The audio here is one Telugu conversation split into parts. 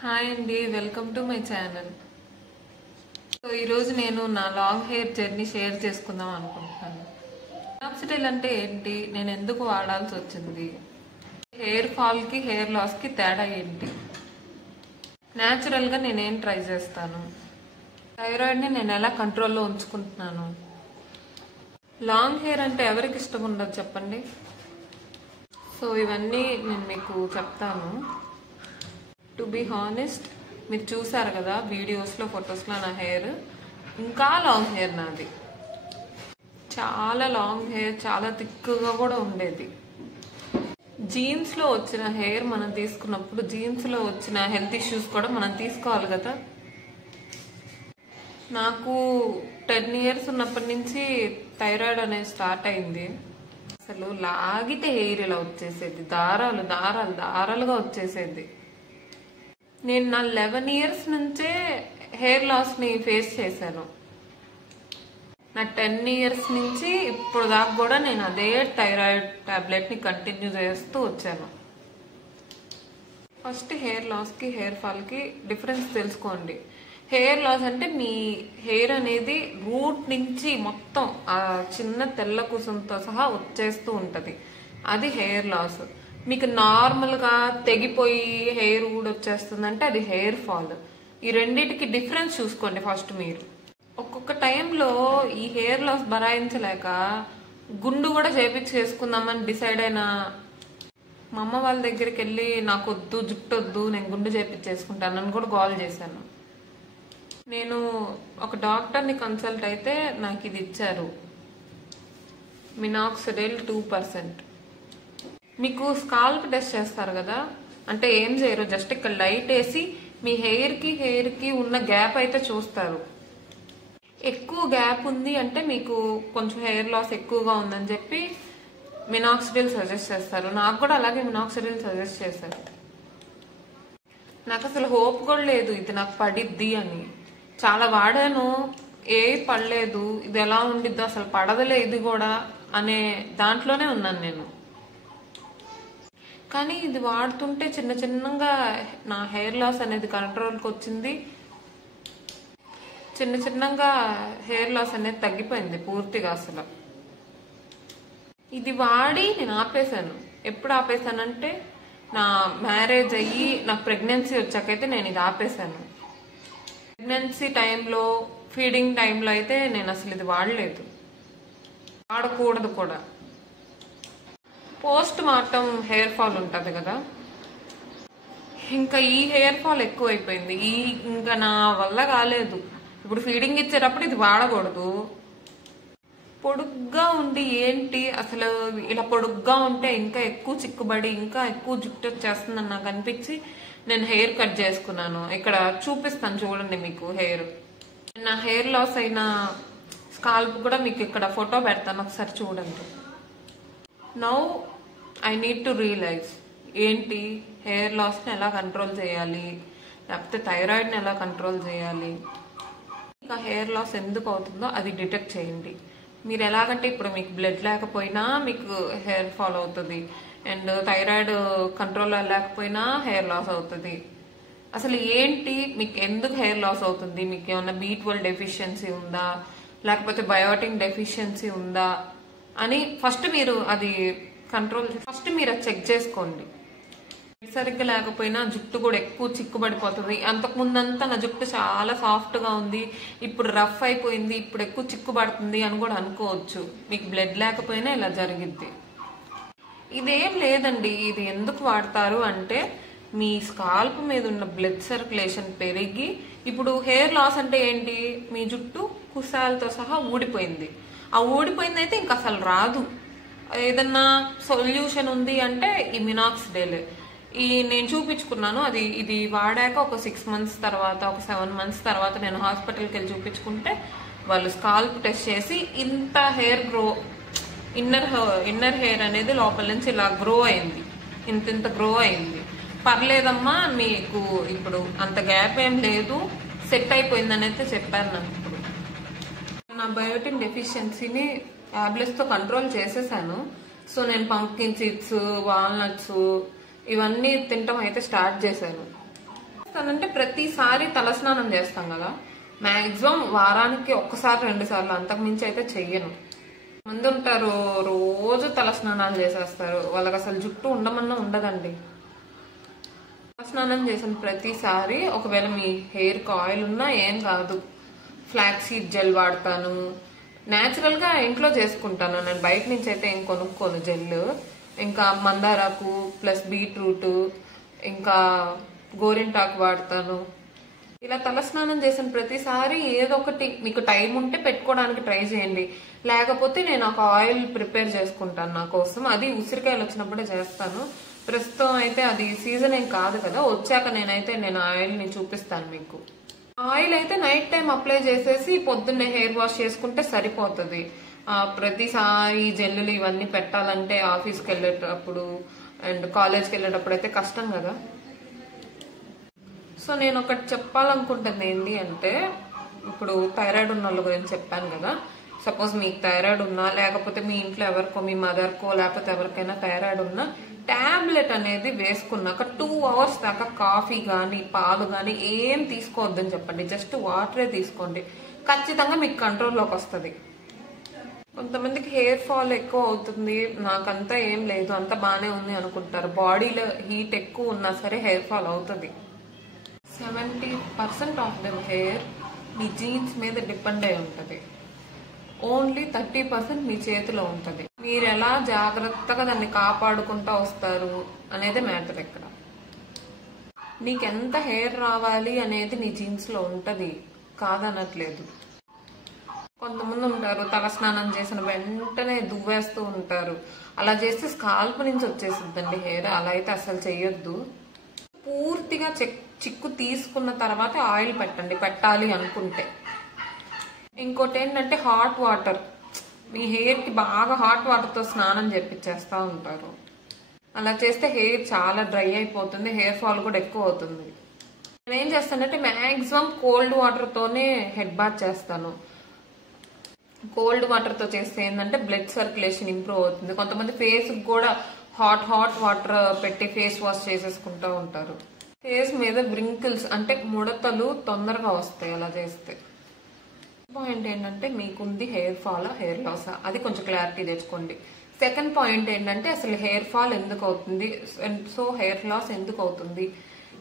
హాయ్ అండి, welcome to my channel. So ఈరోజు నేను నా లాంగ్ హెయిర్ జర్నీ షేర్ చేసుకుందాం అనుకుంటున్నాను. మినాక్సిడిల్ అంటే ఏంటి, నేను ఎందుకు వాడాల్సి వచ్చింది, హెయిర్ ఫాల్కి హెయిర్ లాస్కి తేడా ఏంటి, న్యాచురల్గా నేనేం ట్రై చేస్తాను, థైరాయిడ్ని నేను ఎలా కంట్రోల్లో ఉంచుకుంటున్నాను. లాంగ్ హెయిర్ అంటే ఎవరికి ఇష్టం ఉండదు చెప్పండి. సో ఇవన్నీ నేను మీకు చెప్తాను. టు బీ హానెస్ట్, మీరు చూసారు కదా వీడియోస్లో, ఫొటోస్లో నా హెయిర్ ఇంకా లాంగ్ హెయిర్ నాది. చాలా లాంగ్ హెయిర్, చాలా థిక్గా కూడా ఉండేది. జీన్స్లో వచ్చిన హెయిర్ మనం తీసుకున్నప్పుడు జీన్స్లో వచ్చిన హెల్త్ ఇష్యూస్ కూడా మనం తీసుకోవాలి కదా. నాకు 10 years ఉన్నప్పటి నుంచి థైరాయిడ్ అనేది స్టార్ట్ అయింది. అసలు లాగితే హెయిర్ ఇలా వచ్చేసేది, దారాలు దారాలు దారాలుగా వచ్చేసేది. నేను నా 11 years నుంచే హెయిర్ లాస్ని ఫేస్ చేశాను. నా 10 years నుంచి ఇప్పుడు దాకా కూడా నేను అదే థైరాయిడ్ టాబ్లెట్ని కంటిన్యూ చేస్తూ వచ్చాను. ఫస్ట్ హెయిర్ లాస్కి హెయిర్ ఫాల్కి డిఫరెన్స్ తెలుసుకోండి. హెయిర్ లాస్ అంటే మీ హెయిర్ అనేది రూట్ నుంచి మొత్తం ఆ చిన్న తెల్ల కుసంతో సహా వచ్చేస్తూ ఉంటుంది, అది హెయిర్ లాస్. మీకు నార్మల్గా తెగిపోయి హెయిర్ ఊడొచ్చేస్తుందంటే అది హెయిర్ ఫాల్. ఈ రెండింటికి డిఫరెన్స్ చూసుకోండి ఫస్ట్ మీరు. ఒక్కొక్క టైంలో ఈ హెయిర్ లాస్ భరాయించలేక గుండు కూడా చేసుకుందామని డిసైడ్ అయినా మా అమ్మ వాళ్ళ దగ్గరికి వెళ్ళి నాకు వద్దు, జుట్టు వద్దు, నేను గుండు చేపించేసుకుంటానని కూడా కాల్ చేశాను. నేను ఒక డాక్టర్ని కన్సల్ట్ అయితే నాకు ఇది ఇచ్చారు, మినాక్సిడిల్ 2%. మీకు స్కాల్ప్ టెస్ట్ చేస్తారు కదా, అంటే ఏం చేయరు, జస్ట్ ఇక్కడ లైట్ వేసి మీ హెయిర్కి ఉన్న గ్యాప్ అయితే చూస్తారు. ఎక్కువ గ్యాప్ ఉంది అంటే మీకు కొంచెం హెయిర్ లాస్ ఎక్కువగా ఉందని చెప్పి మినాక్సిడిల్ సజెస్ట్ చేస్తారు. నాకు కూడా అలాగే మినాక్సిడిల్ సజెస్ట్ చేశారు. నాకు అసలు హోప్ కూడా లేదు ఇది నాకు పడిద్ది అని. చాలా వాడాను, ఏ పడలేదు, ఇది ఎలా ఉండిద్దో అసలు పడదలే ఇది కూడా అనే దాంట్లోనే ఉన్నాను నేను. కానీ ఇది వాడుతుంటే చిన్న చిన్నగా నా హెయిర్ లాస్ అనేది కంట్రోల్కి వచ్చింది. చిన్న చిన్నగా హెయిర్ లాస్ అనేది తగ్గిపోయింది పూర్తిగా. అసలు ఇది వాడి నేను ఆపేశాను. ఎప్పుడు ఆపేశానంటే నా మ్యారేజ్ అయ్యి నా ప్రెగ్నెన్సీ వచ్చాకైతే నేను ఇది ఆపేశాను. ప్రెగ్నెన్సీ టైంలో, ఫీడింగ్ టైంలో అయితే నేను అసలు ఇది వాడలేదు, వాడకూడదు కూడా. పోస్ట్ మార్టం హెయిర్ ఫాల్ ఉంటుంది కదా, ఇంకా ఈ హెయిర్ ఫాల్ ఎక్కువైపోయింది. ఇంకా నా వల్ల కాలేదు. ఇప్పుడు ఫీడింగ్ ఇచ్చేటప్పుడు ఇది వాడకూడదు. పొడుగ్గా ఉండి ఏంటి అసలు, ఇలా పొడుగ్గా ఉంటే ఇంకా ఎక్కువ చిక్కుబడి ఇంకా ఎక్కువ జుట్టు వచ్చేస్తుందని నాకు అనిపించి నేను హెయిర్ కట్ చేసుకున్నాను. ఇక్కడ చూపిస్తాను చూడండి మీకు హెయిర్. నా హెయిర్ లాస్ అయిన స్కాల్ప్ కూడా మీకు ఇక్కడ ఫోటో పెడతాను, ఒకసారి చూడండి. Now I need to realize ఏంటి, హెయిర్ లాస్ని ఎలా కంట్రోల్ చేయాలి, లేకపోతే థైరాయిడ్ని ఎలా కంట్రోల్ చేయాలి, ఇంకా హెయిర్ లాస్ ఎందుకు అవుతుందో అది డిటెక్ట్ చేయండి. మీరు ఎలాగంటే ఇప్పుడు మీకు బ్లడ్ లేకపోయినా మీకు హెయిర్ ఫాల్ అవుతుంది, అండ్ థైరాయిడ్ కంట్రోల్లో లేకపోయినా హెయిర్ లాస్ అవుతుంది. అసలు ఏంటి, మీకు ఎందుకు హెయిర్ లాస్ అవుతుంది, మీకు ఏమన్నా B12 డెఫిషియన్సీ ఉందా, లేకపోతే బయోటిన్ డెఫిషియన్సీ ఉందా అని ఫస్ట్ మీరు అది చెక్ చేసుకోండి. సరిగ్గా లేకపోయినా జుట్టు కూడా ఎక్కువ చిక్కుబడిపోతుంది. అంతకుముందంతా నా జుట్టు చాలా సాఫ్ట్గా ఉంది, ఇప్పుడు రఫ్ అయిపోయింది, ఇప్పుడు ఎక్కువ చిక్కుబడుతుంది అని కూడా అనుకోవచ్చు. మీకు బ్లడ్ లేకపోయినా ఇలా జరిగిద్ది. ఇదేం లేదండి. ఇది ఎందుకు వాడతారు అంటే మీ స్కాల్ప్ మీద ఉన్న బ్లడ్ సర్క్యులేషన్ పెరిగి, ఇప్పుడు హెయిర్ లాస్ అంటే ఏంటి, మీ జుట్టు కుసాలతో సహా ఊడిపోయింది. ఆ ఊడిపోయింది అయితే ఇంకా అసలు రాదు. ఏదన్నా సొల్యూషన్ ఉంది అంటే ఈ మినాక్సిడిల్. నేను చూపించుకున్నాను, ఇది వాడాక ఒక 6 months తర్వాత, ఒక 7 months తర్వాత నేను హాస్పిటల్కి వెళ్ళి చూపించుకుంటే వాళ్ళు స్కాల్ప్ టెస్ట్ చేసి ఇంత హెయిర్ గ్రో, ఇన్నర్ హెయిర్ అనేది లోపల నుంచి ఇలా గ్రో అయింది, ఇంత గ్రో అయింది, పర్లేదమ్మా మీకు ఇప్పుడు అంత గ్యాప్ ఏం లేదు, సెట్ అయిపోయిందని అయితే చెప్పారు నాకు. ఇప్పుడు నా బయోటిన్ డెఫిషియన్సీని టాబ్లెట్స్తో కంట్రోల్ చేసేసాను. సో నేను పంప్కిన్ సీడ్స్, వాల్నట్స్ ఇవన్నీ తినటం అయితే స్టార్ట్ చేశాను. అంటే ప్రతిసారి తలస్నానం చేస్తాం కదా, మాక్సిమం వారానికి 1-2 సార్లు, అంతకు మించి అయితే చెయ్యను. మంది ఉంటారు రోజు తలస్నానాలు చేసేస్తారు, వాళ్ళకి అసలు జుట్టు ఉండమన్నా ఉండదండి. తలస్నానం చేసిన ప్రతిసారి ఒకవేళ మీ హెయిర్కి ఆయిల్ ఉన్నా ఏం కాదు, ఫ్లాక్స్ సీడ్ జెల్ వాడతాను. న్యాచురల్ గా ఇంట్లో చేసుకుంటాను నేను, బయట నుంచి అయితే ఏం కొనుక్కోను జెల్. ఇంకా మందారాకు ప్లస్ బీట్రూట్ ఇంకా గోరింటాకు వాడతాను. ఇలా తలస్నానం చేసిన ప్రతిసారి ఏదో ఒకటి మీకు టైం ఉంటే పెట్టుకోవడానికి ట్రై చేయండి. లేకపోతే నేను ఒక ఆయిల్ ప్రిపేర్ చేసుకుంటాను నా కోసం, అది ఉసిరికాయలు వచ్చినప్పుడే చేస్తాను. ప్రస్తుతం అయితే అది సీజన్ ఏం కాదు కదా, వచ్చాక నేను ఆయిల్ ని చూపిస్తాను మీకు. ఆయిల్ అయితే నైట్ టైం అప్లై చేసేసి పొద్దున్నే హెయిర్ వాష్ చేసుకుంటే సరిపోతుంది. ప్రతిసారి జెల్లులు ఇవన్నీ పెట్టాలంటే ఆఫీస్కి వెళ్ళేటప్పుడు అండ్ కాలేజ్కి వెళ్ళేటప్పుడు అయితే కష్టం కదా. సో నేను ఒకటి చెప్పాలనుకుంటుంది ఏంటి అంటే, ఇప్పుడు థైరాయిడ్ ఉన్న వాళ్ళ గురించి చెప్పాను కదా. సపోజ్ మీకు థైరాయిడ్ ఉన్నా, లేకపోతే మీ ఇంట్లో ఎవరికో, మీ మదర్కో లేకపోతే ఎవరికైనా థైరాయిడ్ ఉన్నా, టాబ్లెట్ అనేది వేసుకున్నాక 2 అవర్స్ దాకా కాఫీ కానీ పాలు కానీ ఏం తీసుకోవద్దని చెప్పండి. జస్ట్ వాటరే తీసుకోండి, ఖచ్చితంగా మీకు కంట్రోల్లోకి వస్తుంది. కొంతమందికి హెయిర్ ఫాల్ ఎక్కువ అవుతుంది, నాకంతా ఏం లేదు అంత బాగానే ఉంది అనుకుంటారు. బాడీలో హీట్ ఎక్కువ ఉన్నా సరే హెయిర్ ఫాల్ అవుతుంది. 70% of them hair me jeans మీద డిపెండ్ అయి ఉంటుంది. ఓన్లీ 30% మీ చేతిలో ఉంటుంది. మీరు ఎలా జాగ్రత్తగా దాన్ని కాపాడుకుంటూ వస్తారు అనేది మ్యాటర్ ఇక్కడ. నీకు ఎంత హెయిర్ రావాలి అనేది నీ జీన్స్ లో ఉంటది, కాదనట్లేదు. కొంతమంది ఉంటారు తలస్నానం చేసిన వెంటనే దువ్వేస్తూ ఉంటారు, అలా చేస్తే స్కాల్ప్ నుంచి వచ్చేసిద్దండి హెయిర్. అలా అయితే అసలు చెయ్యొద్దు. పూర్తిగా చిక్కు తీసుకున్న తర్వాత ఆయిల్ పెట్టాలి అనుకుంటే. ఇంకోటి ఏంటంటే హాట్ వాటర్, మీ హెయిర్ కి బాగా హాట్ వాటర్ తో స్నానం చేపిచ్చేస్తా ఉంటారు. అలా చేస్తే హెయిర్ చాలా డ్రై అయిపోతుంది, హెయిర్ ఫాల్ కూడా ఎక్కువ అవుతుంది. నేనేం చేస్తానంటే మాక్సిమం కోల్డ్ వాటర్ తోనే హెడ్ బాత్ చేస్తాను. కోల్డ్ వాటర్ తో చేస్తే ఏంటంటే బ్లడ్ సర్క్యులేషన్ ఇంప్రూవ్ అవుతుంది. కొంతమంది ఫేస్ కూడా హాట్ వాటర్ పెట్టి ఫేస్ వాష్ చేసేసుకుంటూ ఉంటారు. ఫేస్ మీద వ్రింకిల్స్ అంటే ముడతలు తొందరగా వస్తాయి అలా చేస్తే. పాయింట్ ఏంటంటే మీకుంది హెయిర్ ఫాల్ హెయిర్ లాస్, అది కొంచెం క్లారిటీ తెచ్చుకోండి. సెకండ్ పాయింట్ ఏంటంటే అసలు హెయిర్ ఫాల్ ఎందుకు అవుతుంది, సో హెయిర్ లాస్ ఎందుకు అవుతుంది,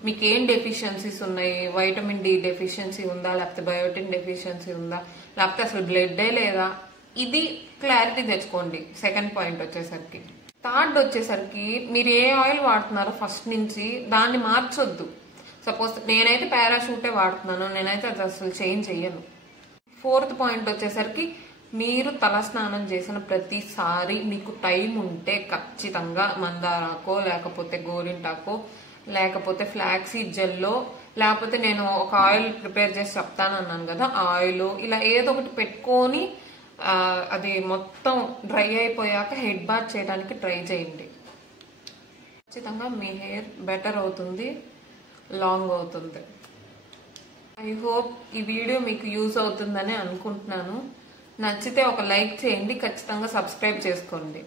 మీకు ఏం డెఫిషియన్సీస్ ఉన్నాయి, వైటమిన్ డి డెఫిషియన్సీ ఉందా, లేకపోతే బయోటిన్ డెఫిషియన్సీ ఉందా, లేకపోతే అసలు బ్లడ్డే లేదా, ఇది క్లారిటీ తెచ్చుకోండి. సెకండ్ పాయింట్ వచ్చేసరికి. థర్డ్ వచ్చేసరికి మీరు ఏ ఆయిల్ వాడుతున్నారో ఫస్ట్ నుంచి దాన్ని మార్చొద్దు. సపోజ్ నేనైతే పారాషూటే వాడుతున్నాను, నేనైతే అది అసలు చేంజ్ చెయ్యను. ఫోర్త్ పాయింట్ వచ్చేసరికి మీరు తలస్నానం చేసిన ప్రతిసారి మీకు టైం ఉంటే ఖచ్చితంగా మందారాకో లేకపోతే గోరింటాకో లేకపోతే ఫ్లాక్సీడ్ జెల్లో లేకపోతే నేను ఒక ఆయిల్ ప్రిపేర్ చేసి చెప్తానన్నాను కదా, ఆయిల్ ఇలా ఏదో ఒకటి పెట్టుకొని అది మొత్తం డ్రై అయిపోయాక హెడ్ బాత్ చేయడానికి ట్రై చేయండి. ఖచ్చితంగా మీ హెయిర్ బెటర్ అవుతుంది, లాంగ్ అవుతుంది. ఐ హోప్ ఈ వీడియో మీకు యూజ్ అవుతుందని అనుకుంటున్నాను. నచ్చితే ఒక లైక్ చేయండి, ఖచ్చితంగా సబ్స్క్రైబ్ చేసుకోండి.